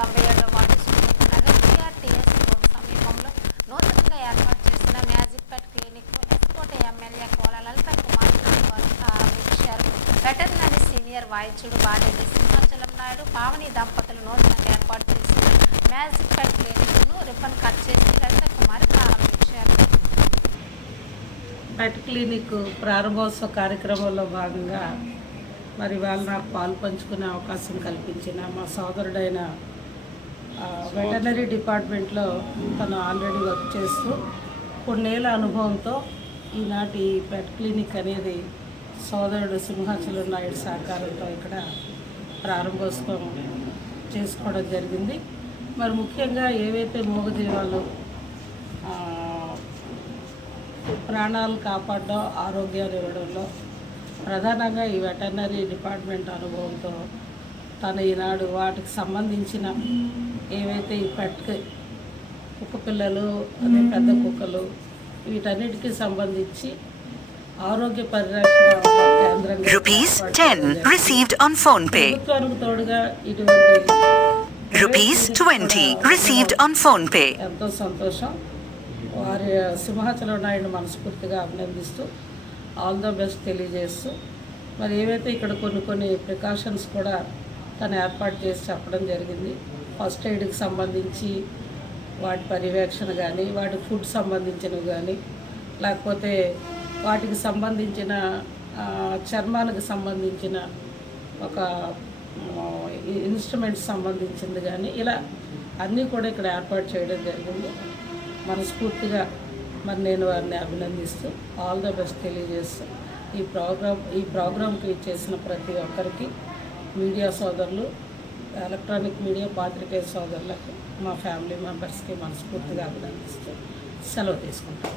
97వ ward Sumathi Nagar టీఆర్టీఎస్ road సమీపంలో నూతనంగా ఏర్పాటు చేసిన మ్యాజిక్ పెట్ క్లినిక్ ను ఎస్కోట ఎమ్మెల్యే కోల లలిత కుమార్ వారు ప్రారంభించారు. వెటర్నరీ సీనియర్ వైద్యుడు బాడెల్లి సింహాచలం నాయుడు పావని దంపతులు నూతనంగా ఏర్పాటు చేసిన మ్యాజిక్ పెట్ క్లినిక్ ను రిబ్బన్ కట్ చేసి లలిత కుమార్ ప్రారంభించారు. పెట్ క్లినిక్ ప్రారంభోత్సవ కార్యక్రమంలో భాగంగా మరి వాళ్ళు నాకు పాలు పంచుకునే అవకాశం కల్పించిన మా సోదరుడైన వెటర్నరీ డిపార్ట్మెంట్లో తను ఆల్రెడీ వర్క్ చేస్తూ కొన్నేళ్ల అనుభవంతో ఈనాటి పెట్ క్లినిక్ అనేది సోదరుడు సింహాచలం నాయుడు సహకారంతో ఇక్కడ ప్రారంభోత్సవం చేసుకోవడం జరిగింది. మరి ముఖ్యంగా ఏవైతే మూగజీవాలు ప్రాణాలు కాపాడడం, ఆరోగ్యాలు ఇవ్వడంలో ప్రధానంగా ఈ వెటర్నరీ డిపార్ట్మెంట్ అనుభవంతో తను ఈనాడు వాటికి సంబంధించిన ఏవైతే ఈ కుక్క పిల్లలు అదే పెద్ద కుక్కలు వీటన్నిటికీ సంబంధించి ఆరోగ్య పరిరక్షణ కేంద్రంగా ప్రభుత్వానికి తోడుగా ఇటువంటి ఎంతో సంతోషం. వారి సింహాచలం నాయుడు మనస్ఫూర్తిగా అభినందిస్తూ ఆల్ ద బెస్ట్ తెలియజేస్తూ మరి ఏవైతే ఇక్కడ కొన్ని ప్రికాషన్స్ కూడా తను ఏర్పాటు చేసి చెప్పడం జరిగింది. ఫస్ట్ ఎయిడ్కి సంబంధించి వాటి పర్యవేక్షణ కానీ, వాటి ఫుడ్ సంబంధించినవి కానీ, లేకపోతే వాటికి సంబంధించిన చర్మానికి సంబంధించిన ఒక ఇన్స్ట్రుమెంట్స్ సంబంధించింది కానీ, ఇలా అన్నీ కూడా ఇక్కడ ఏర్పాటు చేయడం జరిగింది. మనస్ఫూర్తిగా మరి నేను వారిని అభినందిస్తూ ఆల్ ద బెస్ట్ తెలియజేస్తూ ఈ ప్రోగ్రాంకి చేసిన ప్రతి ఒక్కరికి, మీడియా సోదరులు, ఎలక్ట్రానిక్ మీడియా పాత్రికేయ సోదరులకు, మా ఫ్యామిలీ మెంబర్స్కి మనస్ఫూర్తిగా అభినందిస్తూ సెలవు తీసుకుంటాం.